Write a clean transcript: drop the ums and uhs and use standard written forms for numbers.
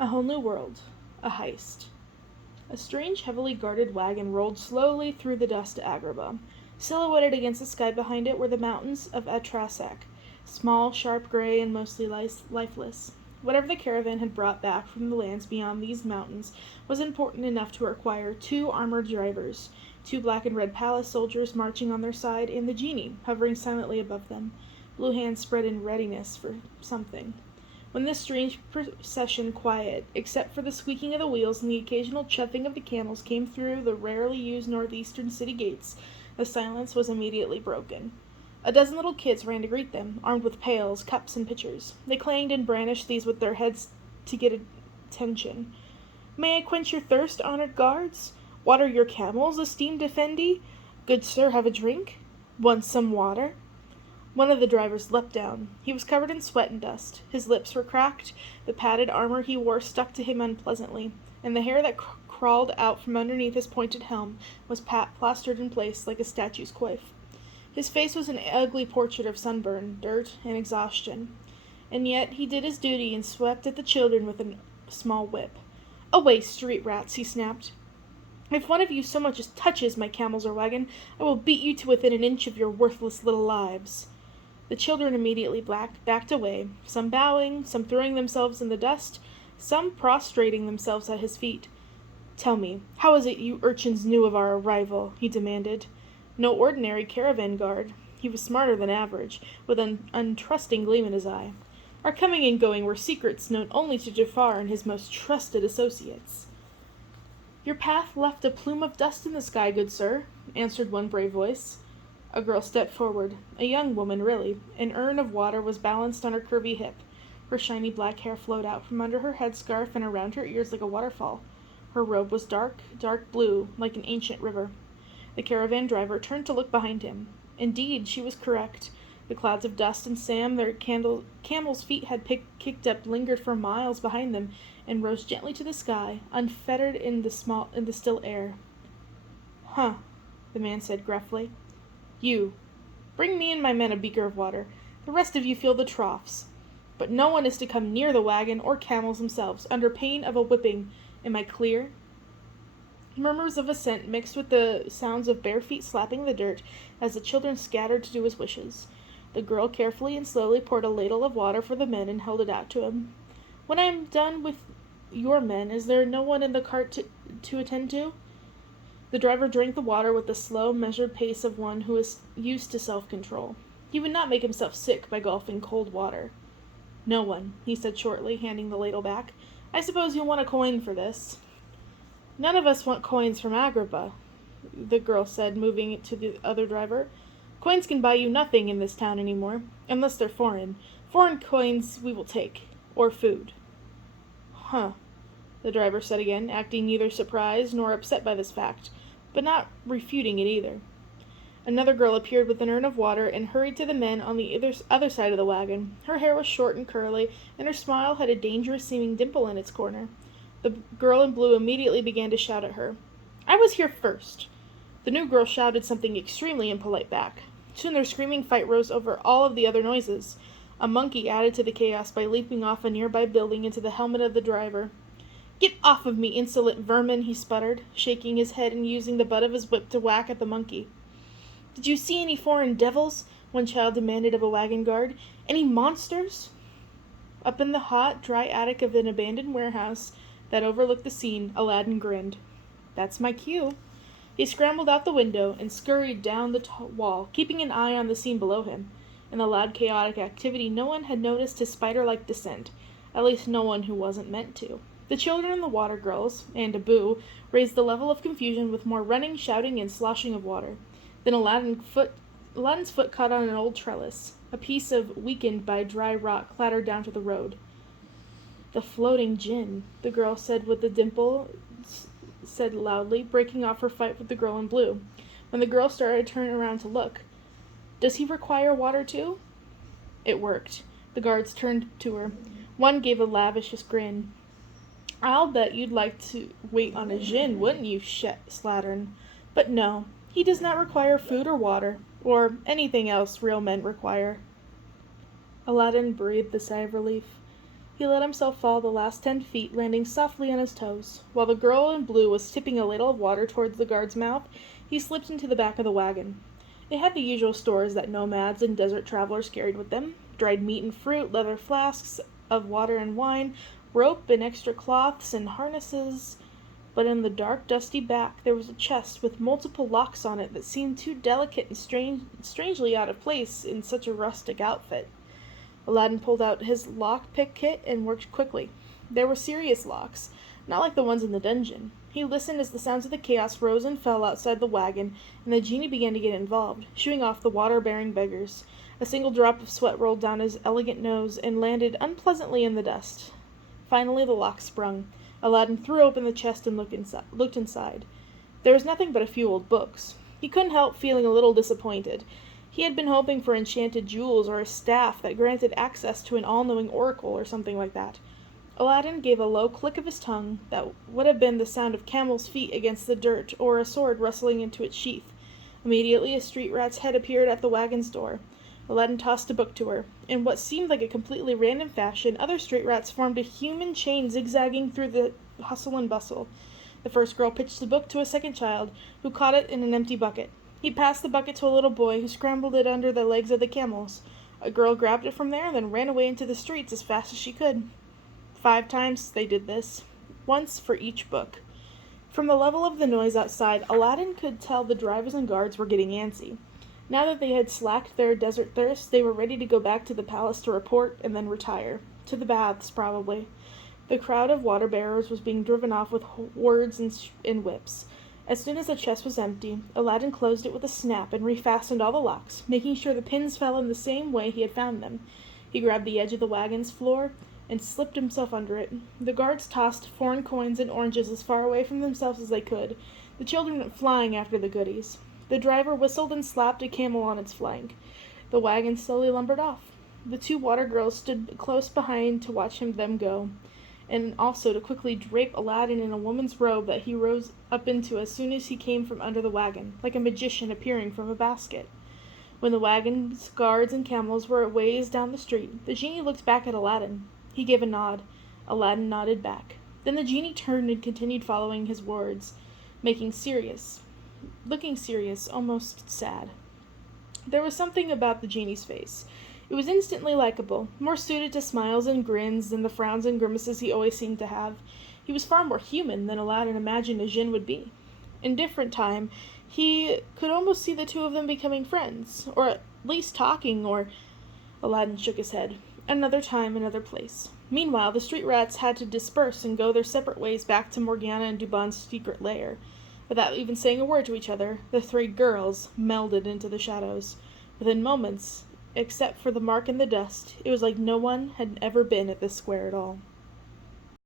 A Whole New World. A Heist. A strange, heavily guarded wagon rolled slowly through the dust to Agrabah. Silhouetted against the sky behind it were the mountains of Atrasac, small, sharp gray, and mostly lifeless. Whatever the caravan had brought back from the lands beyond these mountains was important enough to require 2 armored drivers, 2 black and red palace soldiers marching on their side, and the genie, hovering silently above them, blue hands spread in readiness for something. When this strange procession quieted, except for the squeaking of the wheels and the occasional chuffing of the camels came through the rarely used northeastern city gates, the silence was immediately broken. A dozen little kids ran to greet them, armed with pails, cups, and pitchers. They clanged and brandished these with their heads to get attention. "May I quench your thirst, honored guards? Water your camels, esteemed effendi? Good sir, have a drink? Want some water?" One of the drivers leapt down. He was covered in sweat and dust. His lips were cracked, the padded armor he wore stuck to him unpleasantly, and the hair that crawled out from underneath his pointed helm was plastered in place like a statue's coif. His face was an ugly portrait of sunburn, dirt, and exhaustion. And yet he did his duty and swept at the children with a small whip. "Away, street rats," he snapped. "If one of you so much as touches my camels or wagon, I will beat you to within an inch of your worthless little lives." The children immediately backed away, some bowing, some throwing themselves in the dust, some prostrating themselves at his feet. "Tell me, how is it you urchins knew of our arrival?" he demanded. No ordinary caravan guard. He was smarter than average, with an untrusting gleam in his eye. Our coming and going were secrets known only to Jafar and his most trusted associates. "Your path left a plume of dust in the sky, good sir," answered one brave voice. A girl stepped forward, a young woman, really. An urn of water was balanced on her curvy hip. Her shiny black hair flowed out from under her headscarf and around her ears like a waterfall. Her robe was dark, dark blue, like an ancient river. The caravan driver turned to look behind him. Indeed, she was correct. The clouds of dust and sand their camels' feet had kicked up lingered for miles behind them and rose gently to the sky, unfettered in the still air. "Huh," the man said gruffly. "You, bring me and my men a beaker of water. The rest of you fill the troughs. But no one is to come near the wagon or camels themselves, under pain of a whipping. Am I clear?" Murmurs of assent mixed with the sounds of bare feet slapping the dirt as the children scattered to do his wishes. The girl carefully and slowly poured a ladle of water for the men and held it out to him. "When I am done with your men, is there no one in the cart to attend to?" The driver drank the water with the slow, measured pace of one who is used to self-control. He would not make himself sick by gulping cold water. "No one," he said shortly, handing the ladle back. "I suppose you'll want a coin for this." "None of us want coins from Agrabah," the girl said, moving to the other driver. "Coins can buy you nothing in this town anymore, unless they're foreign. Foreign coins we will take, or food." "Huh," the driver said again, acting neither surprised nor upset by this fact, but not refuting it either. Another girl appeared with an urn of water and hurried to the men on the other side of the wagon. Her hair was short and curly, and her smile had a dangerous-seeming dimple in its corner. The girl in blue immediately began to shout at her. "I was here first." The new girl shouted something extremely impolite back. Soon their screaming fight rose over all of the other noises. A monkey added to the chaos by leaping off a nearby building into the helmet of the driver. "Get off of me, insolent vermin," he sputtered, shaking his head and using the butt of his whip to whack at the monkey. "Did you see any foreign devils?" one child demanded of a wagon guard. "Any monsters?" Up in the hot, dry attic of an abandoned warehouse that overlooked the scene, Aladdin grinned. "That's my cue." He scrambled out the window and scurried down the wall, keeping an eye on the scene below him. In the loud, chaotic activity, no one had noticed his spider-like descent, at least no one who wasn't meant to. The children and the water girls, and Abu, raised the level of confusion with more running, shouting, and sloshing of water. Then Aladdin's foot caught on an old trellis. A piece of weakened by dry rock clattered down to the road. "The floating djinn," the girl said with a dimple, said loudly, breaking off her fight with the girl in blue. When the girl started to turn around to look, "Does he require water too?" It worked. The guards turned to her. One gave a lavish grin. "I'll bet you'd like to wait on a djinn, wouldn't you, slattern? But no, he does not require food or water, or anything else real men require." Aladdin breathed a sigh of relief. He let himself fall the last 10 feet, landing softly on his toes. While the girl in blue was tipping a ladle of water towards the guard's mouth, he slipped into the back of the wagon. It had the usual stores that nomads and desert travelers carried with them: dried meat and fruit, leather flasks of water and wine, rope and extra cloths and harnesses. But in the dark, dusty back there was a chest with multiple locks on it that seemed too delicate and strangely out of place in such a rustic outfit. Aladdin pulled out his lock-pick kit and worked quickly. There were serious locks, not like the ones in the dungeon. He listened as the sounds of the chaos rose and fell outside the wagon, and the genie began to get involved, shooing off the water-bearing beggars. A single drop of sweat rolled down his elegant nose and landed unpleasantly in the dust. Finally the lock sprung. Aladdin threw open the chest and looked inside. There was nothing but a few old books. He couldn't help feeling a little disappointed. He had been hoping for enchanted jewels or a staff that granted access to an all-knowing oracle or something like that. Aladdin gave a low click of his tongue that would have been the sound of camel's feet against the dirt or a sword rustling into its sheath. Immediately a street rat's head appeared at the wagon's door. Aladdin tossed a book to her. In what seemed like a completely random fashion, other street rats formed a human chain zigzagging through the hustle and bustle. The first girl pitched the book to a second child, who caught it in an empty bucket. He passed the bucket to a little boy, who scrambled it under the legs of the camels. A girl grabbed it from there and then ran away into the streets as fast as she could. 5 times they did this, once for each book. From the level of the noise outside, Aladdin could tell the drivers and guards were getting antsy. Now that they had slacked their desert thirst, they were ready to go back to the palace to report and then retire. To the baths, probably. The crowd of water-bearers was being driven off with words and whips. As soon as the chest was empty, Aladdin closed it with a snap and refastened all the locks, making sure the pins fell in the same way he had found them. He grabbed the edge of the wagon's floor and slipped himself under it. The guards tossed foreign coins and oranges as far away from themselves as they could. The children went flying after the goodies. The driver whistled and slapped a camel on its flank. The wagon slowly lumbered off. The 2 water girls stood close behind to watch them go, and also to quickly drape Aladdin in a woman's robe that he rose up into as soon as he came from under the wagon, like a magician appearing from a basket. When the wagon's guards and camels were a ways down the street, the genie looked back at Aladdin. He gave a nod. Aladdin nodded back. Then the genie turned and continued following his words, looking serious, almost sad. There was something about the genie's face. It was instantly likable, more suited to smiles and grins than the frowns and grimaces he always seemed to have. He was far more human than Aladdin imagined a djinn would be. In different time, he could almost see the 2 of them becoming friends, or at least talking, or... Aladdin shook his head. Another time, another place. Meanwhile, the street rats had to disperse and go their separate ways back to Morgana and Dubon's secret lair. Without even saying a word to each other, the 3 girls melded into the shadows. Within moments, except for the mark in the dust, it was like no one had ever been at this square at all.